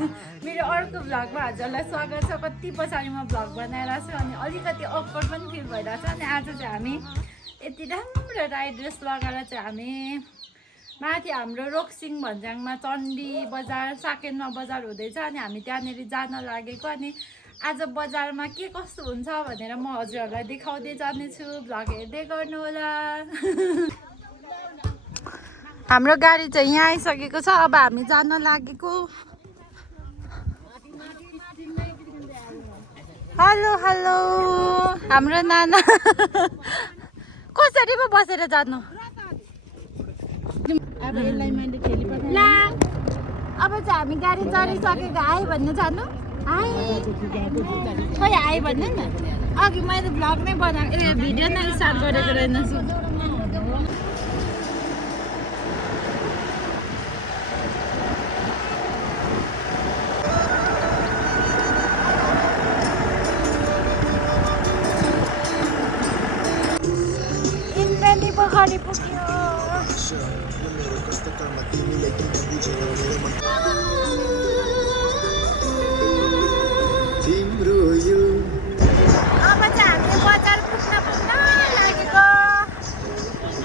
मेरो अर्को भ्लगमा हजुरलाई स्वागत छ। कति पछाडि म भ्लग बनाइरहेको छु अनि अलिकति अकवर्ड पनि फिल भइरहेको छ। अनि आज चाहिँ हामी यति राम्रो राई ड्रेस लगाएर चाहिँ हामी माथि हाम्रो रोक्सिङ भन्ज्याङमा चण्डी बजार साकेन्मा बजार हुँदैछ अनि हामी त्यहाँनिर जान लागेको। अनि आज बजारमा के कस्तो हुन्छ भनेर म हजुरहरूलाई देखाउँदै जानेछु। भ्लग हेर्दै गर्नु होला। हाम्रो गाडी चाहिँ यहाँ आइसकेको छ। अब हामी जान लागेको। हेलो हेलो हाम्रो नाना कसरी पो बसेर जानु। अब यसलाई मैले ठेली पठाएँ ला। अब चाहिँ हामी गाडी चढिसकेको। आयो भन्नु जानु। खोइ आयो भन्नु न। अघि मैले भ्लग नै बनाएको भिडियो नै स्टार्ट गरेको रहेनछु। पोखरी पुग्यो। अब चाहिँ हामी बजार पुग्न लागेको।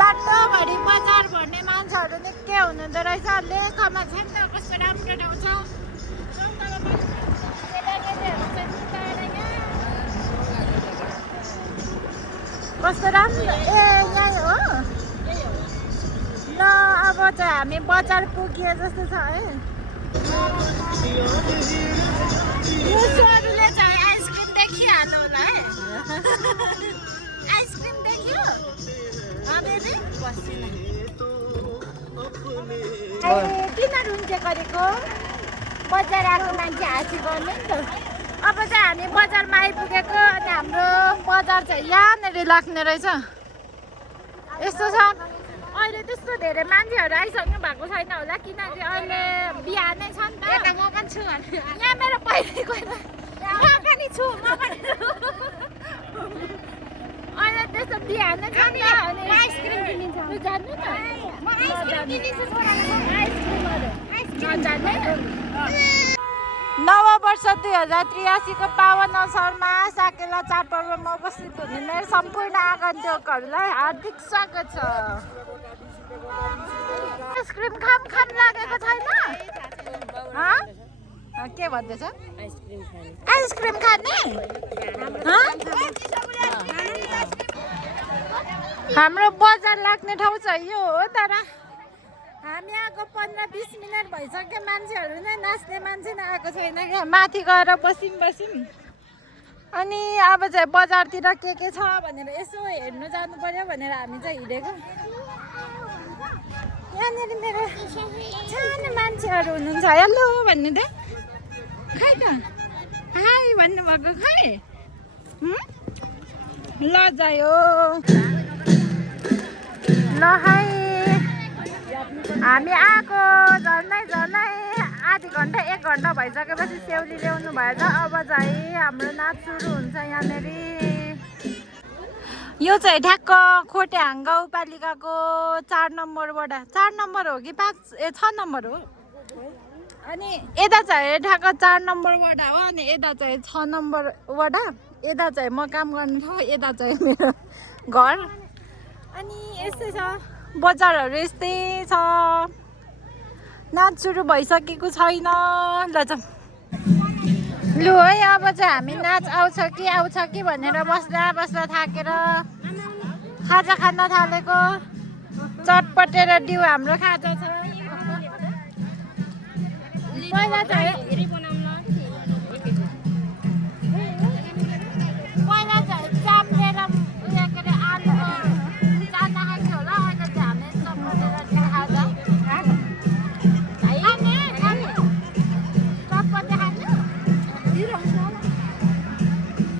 बाटोभरि बजार भन्ने मान्छेहरू निकै हुनुहुँदो रहेछ। लेखमा छ नि त कस्तो राम्रो ठाउँ छ। कस्तो राम्रो ए यहीँ हो ल। अब चाहिँ हामी बजार पुगे जस्तो छ है। यो सरुले चाहिँ आइसक्रिम देखिहाल्नु होला है। आइसक्रिम देखियो किन रुन्चे गरेको। बजार आएको मान्छे हाँसी गर्ने नि त। अब चाहिँ हामी बजारमा आइपुगेको। अनि हाम्रो बजार चाहिँ यहाँनिर लाग्ने रहेछ। यस्तो छ अहिले त्यस्तो धेरै मान्छेहरू आइसक्नु भएको छैन होला किनकि अहिले बिहानै छ नि त। म पनि छु यहाँ मेरो पहिलेको म पनि छु अहिले त्यस्तो बिहानै छ नि त। अनि आइसक्रिम किनिन्छ जान्नु न। नव वर्ष 2083 को पावन अवसरमा साकेला चाडपर्वमा उपस्थित हुने मेरो सम्पूर्ण आगन्तुकहरूलाई हार्दिक स्वागत छ। आइसक्रिम खाम लागेको छैन। के भन्दैछ आइसक्रिम खाने। हाम्रो बजार लाग्ने ठाउँ छ यो हो। तर हामी आएको 15-20 मिनट भइसक्यो। मान्छेहरू नै नाच्ने मान्छे नै आएको छैन क्या। माथि गएर बस्यौँ। अनि अब चाहिँ बजारतिर के छ भनेर यसो हेर्नु जानु पर्यो भनेर हामी चाहिँ हिँडेको। यहाँनिर मेरो सानो मान्छेहरू हुनुहुन्छ। हेलो भन्नु त खै त हाई भन्नुभएको खै ल जायो ल हाई। हामी आएको झन्डै आधी घन्टा 1 घन्टा भइसकेपछि सेउली ल्याउनु भएछ। अब चाहिँ हाम्रो नाच सुरु हुन्छ यहाँनिर। यो चाहिँ ठ्याक्क खोटेहाङ गाउँपालिकाको 4 नम्बर वडा। 4 नम्बर हो कि 6 नम्बर हो। अनि यता चाहिँ ठ्याक्क 4 नम्बर वडा हो। अनि यता चाहिँ 6 नम्बर वडा। यता चाहिँ म काम गर्ने ठाउँ। यता चाहिँ मेरो घर। अनि यस्तै छ बजारहरू यस्तै छ। नाच सुरु भइसकेको छैन। ल जाउँ लु है। अब चाहिँ हामी नाच आउँछ कि भनेर बस्दा थाकेर खाजा खान थालेको। चटपटेर दिउ हाम्रो खाजा छ। पहिला चाहिँ चाम्रेर उयो के अरे आलु चाना खान्थ्यो होला। अहिले चाहिँ हामी चटपटेर खाजा चटपटे खानु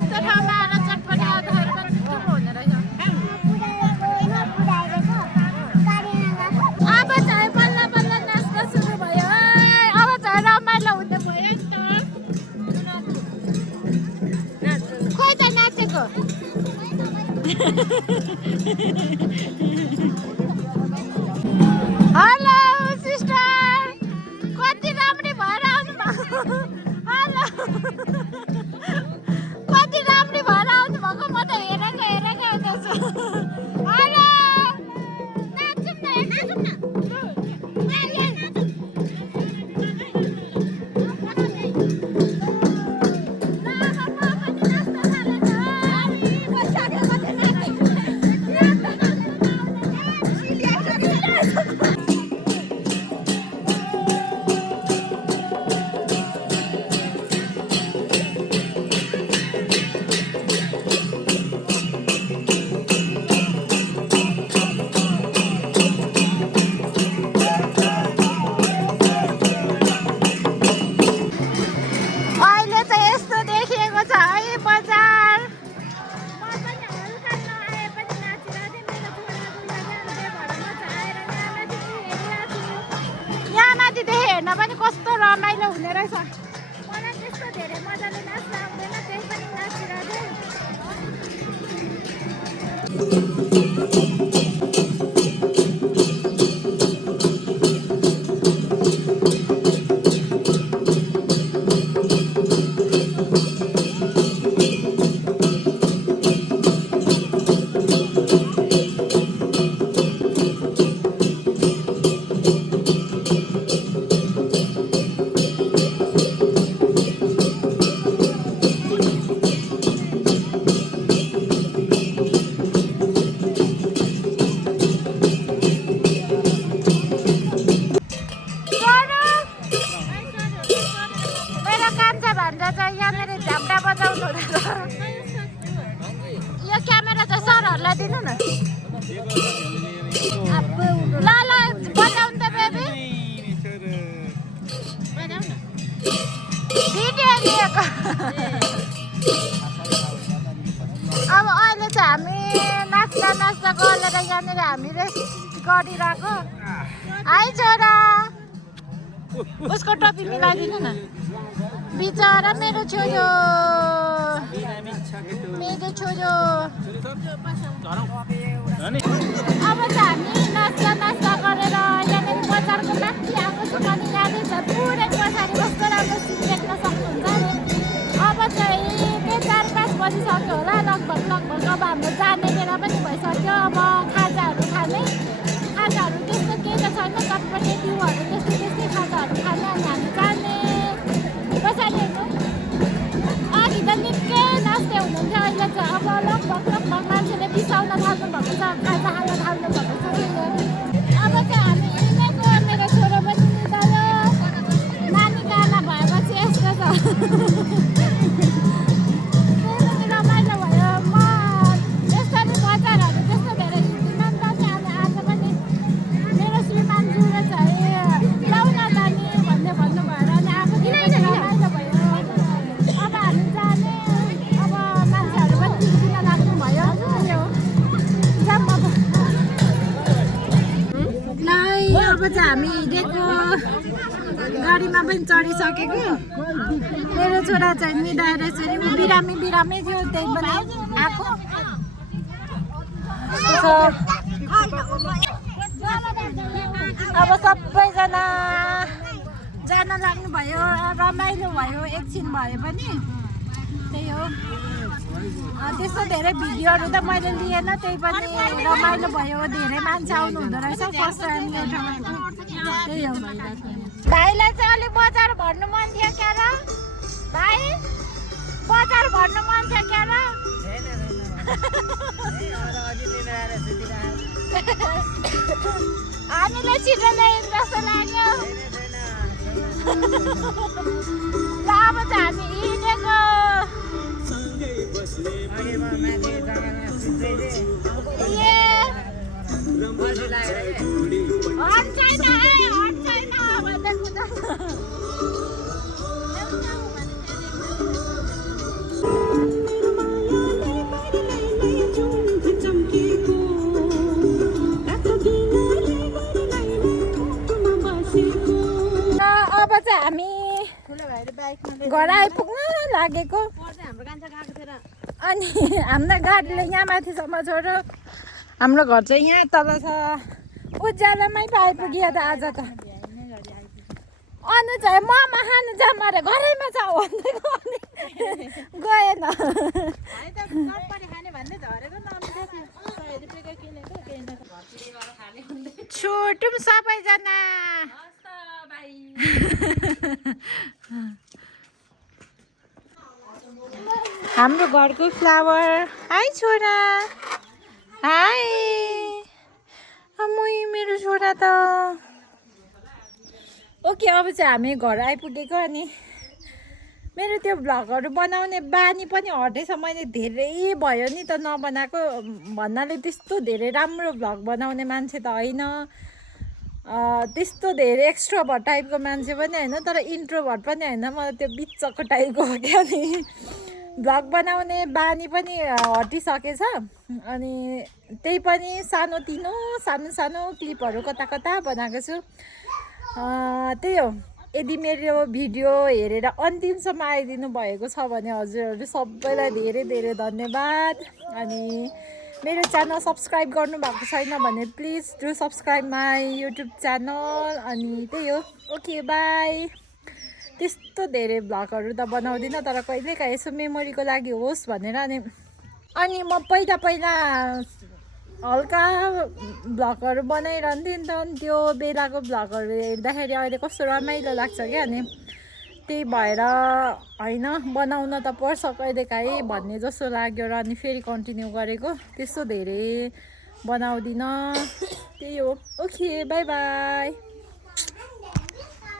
त्यो ठाउँमा आएर चटपटे आउँदाखेरि पनि छिटो हुने रहेछ। अब चाहिँ बल्ल नाच्न सुरु भयो। अब चाहिँ रमाइलो हुँदै भयो नि त। खोइ त नाचेको हेलो सिस्टर कति राम्री भएर आउनु भएको। हेर्न पनि कस्तो रमाइलो हुने रहेछ मलाई त्यस्तो धेरै मजाले नाच्न आउँदैन त्यही पनि नाचिरहेको यो क्यामेरा त सरहरूलाई दिनु न ल ल बजाउनु त बेबी भिडियो लिएको अब अहिले चाहिँ हामी नाच्दा नाच्दा गरेर यहाँनिर हामी रेस्ट गरिरहेको है छोरा उसको टोपी मिलाइदिनु न बिचरा मेरो छोरो अब चाहिँ हामी नाच्दा नाच्दा गरेर यहाँनिर बजारको माथि आएको छु अनि यहाँनिर चाहिँ पुरै पछाडि कस्तो राम्रो सिन देख्न सक्नुहुन्छ अब चाहिँ 4-5 बजिसक्यो होला लगभग अब हाम्रो जाने बेला पनि भइसक्यो अब खाजाहरू त्यस्तो केही त छैन चटपटे दिउहरू त्यस्तै खाजाहरू खाने अनि हामी जाने पछाडि हेर्नु अघि त निकै नाच्दै हुनुहुन्थ्यो अहिले चाहिँ अब लगभग मान्छेले बिसाउन थाल्नु भएको छ खाजा खान थाल्नु भएको छ अब चाहिँ हामी हिँडेको मेरो छोरो पनि निकाल्यो नानी गाना भएपछि यस्तो छ रमाइलो भयो म यसरी बजारहरू त्यस्तो धेरै हिँड्दिनँ नि त अनि आज पनि मेरो श्रीमानज्यूले चाहिँ ल्याउ न जाने भन्नु भएर अनि आएको रमाइलो भयो अब हामी जाने अब मान्छेहरू पनि किन लाग्नु भयो अब चाहिँ हामी हिँडेको गाडीमा पनि चढिसकेको मेरो छोरा चाहिँ निदाएर यसरी बिरामी थियो त्यही पनि आएको अब सबैजना जान लाग्नु भयो रमाइलो भयो एकछिन भए पनि त्यही हो त्यस्तो धेरै भिडियोहरू त मैले लिएन त्यही पनि रमाइलो भयो धेरै मान्छे आउनु हुँदो रहेछ फर्स्ट टाइम त्यही हो भाइलाई चाहिँ अलिक बजार भर्नु मन थियो क्या र भाइ बजार भर्नु मन थियो क्या र हामीले छिटो ल्यायौँ जस्तो लाग्यो ल अब चाहिँ हामी हिँडेको अब चाहिँ हामी घर आइपुग्न लागेको अनि हाम्रो गाडीले यहाँ माथिसम्म छोड्यो हाम्रो घर चाहिँ यहाँ तल छ उज्यालोमै आइपुग्यो त आज त अनु चाहिँ ममा खानु जाम अरे घरैमा छ भन्दैको अनि गएन छोटुम सबैजना हाम्रो घरको फ्लावर हाई छोरा हाई मेरो छोरा त ओके अब चाहिँ हामी घर आइपुगेको अनि मेरो त्यो भ्लगहरू बनाउने बानी पनि हटेछ मैले धेरै भयो नि त नबनाएको भन्नाले त्यस्तो धेरै राम्रो भ्लग बनाउने मान्छे त होइन त्यस्तो धेरै एक्स्ट्रोभर्ट टाइपको मान्छे पनि होइन तर इन्ट्रोभर्ट पनि होइन मलाई त्यो बिचको टाइपको हो क्या नि भ्लग बनाउने बानी पनि हटिसकेछ अनि त्यही पनि सानो सानो क्लिपहरू कता कता बनाएको छु त्यही हो। यदि मेरो भिडियो हेरेर अन्तिमसम्म आइदिनु भएको छ भने हजुरहरू सबैलाई धेरै धेरै धन्यवाद। अनि मेरो च्यानल सब्सक्राइब गर्नुभएको छैन भने please do subscribe my YouTube channel. अनि त्यही हो, ओके बाई। त्यस्तो धेरै भ्लगहरू त बनाउँदिनँ, तर कहिलेकाहीँ यसो मेमोरीको लागि होस् भनेर। अनि म पहिला हल्का भ्लगहरू बनाइरहन्थेँ नि त, अनि त्यो बेलाको भ्लगहरू हेर्दाखेरि अहिले कस्तो रमाइलो लाग्छ क्या। अनि त्यही भएर होइन, बनाउन त पर्छ कहिलेकाहीँ भन्ने जस्तो लाग्यो र अनि फेरि कन्टिन्यू गरेको। त्यस्तो धेरै बनाउँदिनँ, त्यही हो। Okay by by.